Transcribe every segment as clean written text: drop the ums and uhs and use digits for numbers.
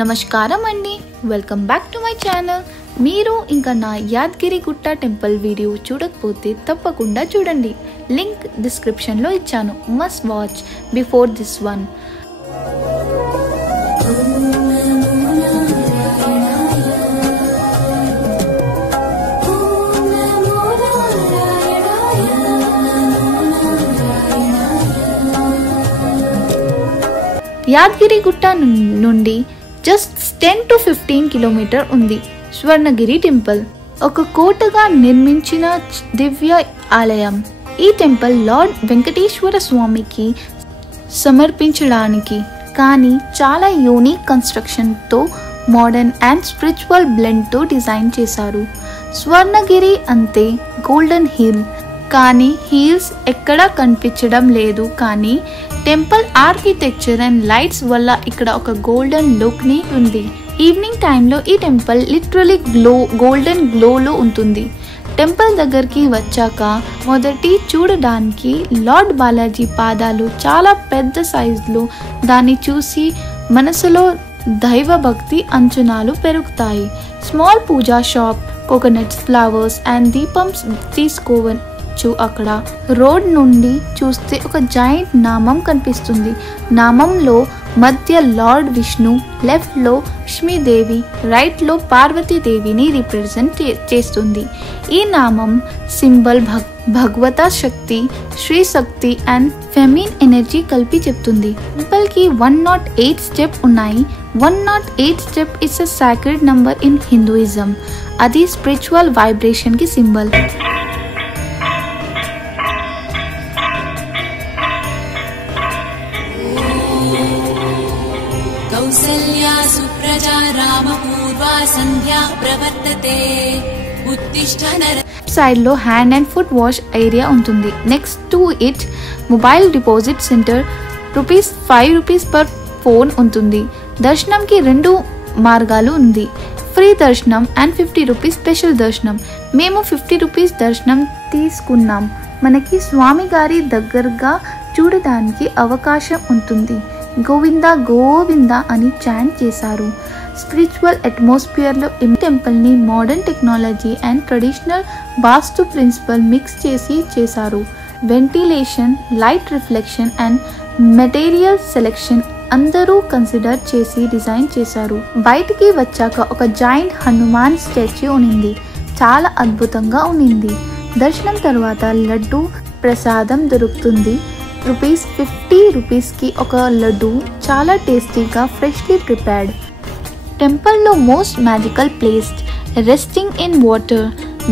నమస్కారం అండి, welcome back to my channel. మీరు ఇంకా నా యాదగిరిగుట్ట టెంపుల్ వీడియో చూడకపోతే తప్పకుండా చూడండి. లింక్ డిస్క్రిప్షన్లో ఇచ్చాను. Must watch before this one. Yadagirigutta నుండి జస్ట్ 10 to 15 కిలోమీటర్ ఉంది స్వర్ణగిరి టెంపుల్. ఒక కోటగా నిర్మించిన దివ్య ఆలయం. ఈ టెంపుల్ లార్డ్ వెంకటేశ్వర స్వామికి సమర్పించడానికి కానీ చాలా యూనిక్ కన్స్ట్రక్షన్తో మోడర్న్ అండ్ స్పిరిచువల్ బ్లెండ్తో డిజైన్ చేశారు. స్వర్ణగిరి అంటే గోల్డెన్ హిల్, కానీ హీల్స్ ఎక్కడా కనిపించడం లేదు. కానీ టెంపుల్ ఆర్కిటెక్చర్ అండ్ లైట్స్ వల్ల ఇక్కడ ఒక గోల్డెన్ లుక్ ని ఉంది. ఈవినింగ్ టైంలో ఈ టెంపుల్ లిటరలీ గోల్డెన్ గ్లోలో ఉంటుంది. టెంపుల్ దగ్గరికి వచ్చాక మొదటి చూడడానికి లార్డ్ బాలాజీ పాదాలు చాలా పెద్ద సైజులో. దాన్ని చూసి మనసులో దైవ భక్తి అంచనాలు పెరుగుతాయి. Small puja shop, coconuts, flowers and దీపం తీసుకోవచ్చు. అక్కడ రోడ్ నుండి చూస్తే ఒక జాయింట్ నామం కనిపిస్తుంది. నామంలో మధ్య లార్డ్ విష్ణు, లెఫ్ట్ లో లక్ష్మీదేవి, రైట్ లో పార్వతీదేవిని రిప్రజెంట్ చేస్తుంది. ఈ నామం సింబల్ భగవత శక్తి, శ్రీ శక్తి అండ్ ఫెమిన్ ఎనర్జీ కలిపి చెప్తుంది. టెంపుల్ కి 108 స్టెప్ ఉన్నాయి. 108 step is a sacred number in Hinduism. అది స్పిరిచువల్ వైబ్రేషన్ కి సింబల్. कौसल्या सुप्रजा रामपूर्वा संध्या प्रवर्तते उत्तिष्ठ नर. సైడ్ లో hand and foot wash area ఉంటుంది. Next to it mobile deposit centre. ₹5 per phone ఉంటుంది. దర్శనంకి 2 మార్గాలు ఉంది, ఫ్రీ దర్శనం అండ్ ₹50 స్పెషల్ దర్శనం. మేము ₹50 దర్శనం తీసుకున్నాం. మనకి స్వామి గారి దగ్గరగా చూడడానికి అవకాశం ఉంటుంది. గోవింద గోవింద అని చాంట్ చేశారు. స్పిరిచువల్ అట్మాస్ఫియర్లో ఈ టెంపుల్ని modern technology and traditional vastu principle mix చేశారు. Ventilation, light reflection and material selection అందరూ కన్సిడర్ చేసి డిజైన్ చేశారు. బయటికి వచ్చాక ఒక జాయింట్ హనుమాన్ స్టాచ్యూ ఉన్నింది. చాలా అద్భుతంగా ఉన్నింది. దర్శనం తర్వాత లడ్డు ప్రసాదం దొరుకుతుంది. ₹50కి ఒక లడ్డు, చాలా టేస్టీగా ఫ్రెష్లీ ప్రిపేర్డ్. టెంపుల్లో most magical place resting in water.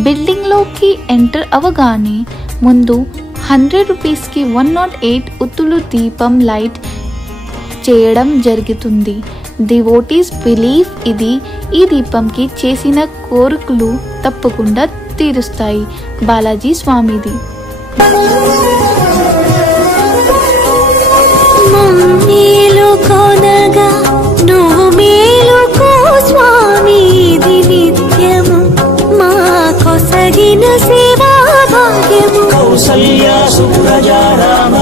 బిల్డింగ్లోకి ఎంటర్ అవగానే ముందు ₹100కి 108 ఒత్తులు దీపం లైట్ చేయడం జరుగుతుంది. డివోటీస్ బిలీవ్ ఈ దీపంకి చేసిన కోరికలు తప్పకుండా తీరుస్తాయి. బాలాజీ స్వామిది. మేలుకొనగా నువ్వు మేలుకో స్వామిది నిత్యము మా కొసగిన సేవా భాగ్యము. కౌసల్యా సుప్రజా రామ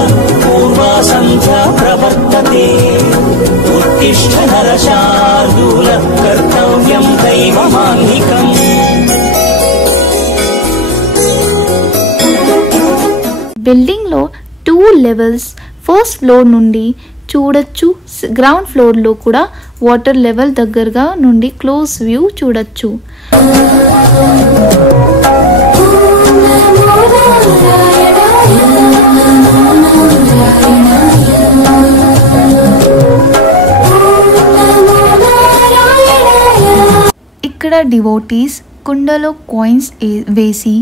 పూర్వా సంధ్యా ప్రవర్తతే ఉత్తిష్ఠ నరశార్దూల కర్తవ్యం దైవమాన్నికం. బిల్డింగ్ లో 2 లెవెల్స్. ఫస్ట్ ఫ్లోర్ నుండి చూడొచ్చు. గ్రౌండ్ ఫ్లోర్ లో కూడా వాటర్ లెవెల్ దగ్గరగా నుండి క్లోజ్ వ్యూ చూడొచ్చు. ఇక్కడ డివోటీస్ కుండలో కాయిన్స్ వేసి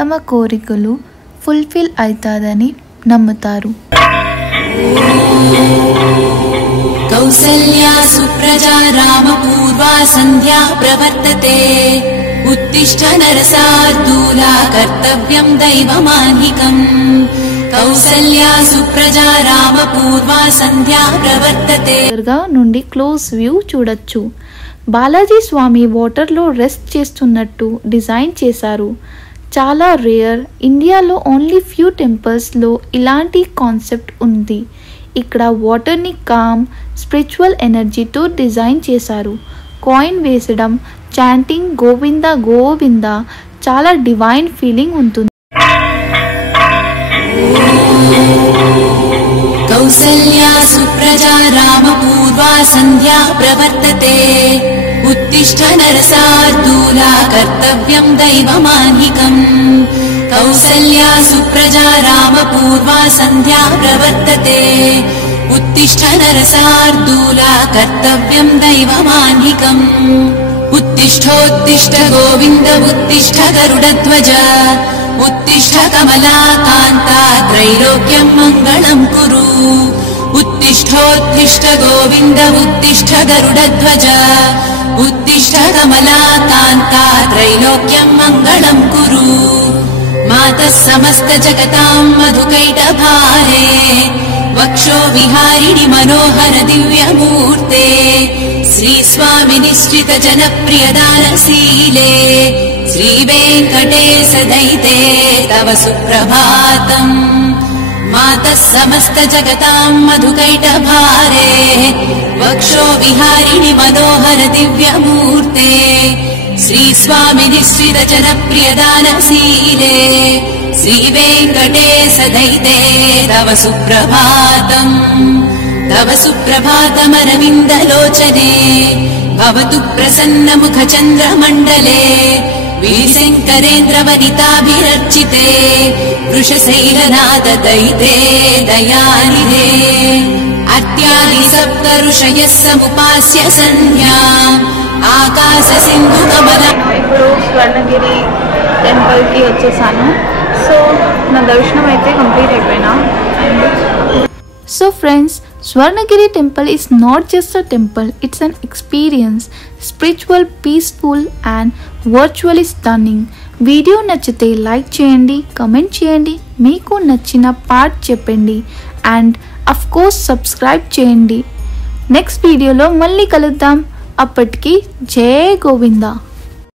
తమ కోరికలు ఫుల్ఫిల్ అవుతాదని నమ్ముతారు. కౌసల్యా సుప్రజా రామపూర్వా సంధ్యా ప్రవర్తతే ఉత్తిష్ఠ నరశార్దూలా కర్తవ్యం దైవమాన్నికం. కౌసల్యా సుప్రజా రామపూర్వా సంధ్యా ప్రవర్తతే నుండి క్లోజ్ వ్యూ చూడొచ్చు. బాలాజీ స్వామి వాటర్లో రెస్ట్ చేస్తున్నట్టు డిజైన్ చేశారు. చాలా రేర్. ఇండియాలో ఓన్లీ ఫ్యూ టెంపుల్స్లో ఇలాంటి కాన్సెప్ట్ ఉంది. ఇక్కడ వాటర్ని కామ్ స్పిరిచువల్ ఎనర్జీతో డిజైన్ చేశారు. కాయిన్ వేసడం, చాంటింగ్ గోవింద గోవింద చాలా డివైన్ ఫీలింగ్ ఉంటుంది. కౌసల్యా సుప్రజా రామపూర్వా సంధ్యా ప్రవర్తతే उत्तिष्ठ नरसार्दूला कर्तव्यं दैवमान्निकम् कौसल्या सुप्रजा रामपूर्वा सन्ध्या प्रवर्तते उत्तिष्ठ नरसार्दूला कर्तव्यं दैवमान्निकम् उत्तिष्ठोत्तिष्ठ गोविन्द उत्तिष्ठ गरुडध्वज उत्तिष्ठ कमलाकान्ता त्रैलोक्यं मङ्गलं कुरु उत्तिष्ठोत्तिष्ठ गोविन्द उत्तिष्ठ गरुडध्वज उत्तिष्ठ कमलाकान्ता त्रैलोक्यं मङ्गलं कुरु मातः समस्त जगतां मधुकैटभारे वक्षो विहारिणि मनोहर दिव्यमूर्ते श्रीस्वामिनिश्चित जनप्रियदानशीले श्रीवेङ्कटेश दयिते तव सुप्रभातम् मातः समस्त जगतां मधुकैटभारे वक्षो विहारिणि मनोहर दिव्यमूर्ते श्रीस्वामिनिश्चित जनप्रियदानशीले श्रीवेङ्कटेश दयिते तव सुप्रभातम् तव सुप्रभातमरविन्दलोचने भवतु प्रसन्नमुखचन्द्रमण्डले वीरशङ्करेन्द्रवनिताभिरर्चिते वृषशैलनाद दयिते दयानिधे अत्यादि सप्त ऋषयः समुपास्य सन्ध्याम् आकाश सिन्धु कमल ఇప్పుడు స్వర్ణగిరి టెంపుల్కి వచ్చేసాను. సో నా దర్శనం అయితే కంప్లీట్ అయిపోయినా. So friends, Swarnagiri temple is not just a temple, it's an experience, spiritual, peaceful and virtually stunning. Video నచ్చితే లైక్ చేయండి, కమెంట్ చేయండి, మీకు నచ్చిన పార్ట్ చెప్పండి అండ్ అఫ్ కోర్స్ సబ్స్క్రైబ్ చేయండి. నెక్స్ట్ వీడియోలో మళ్ళీ కలుద్దాం. అప్పటికి జై గోవిందా.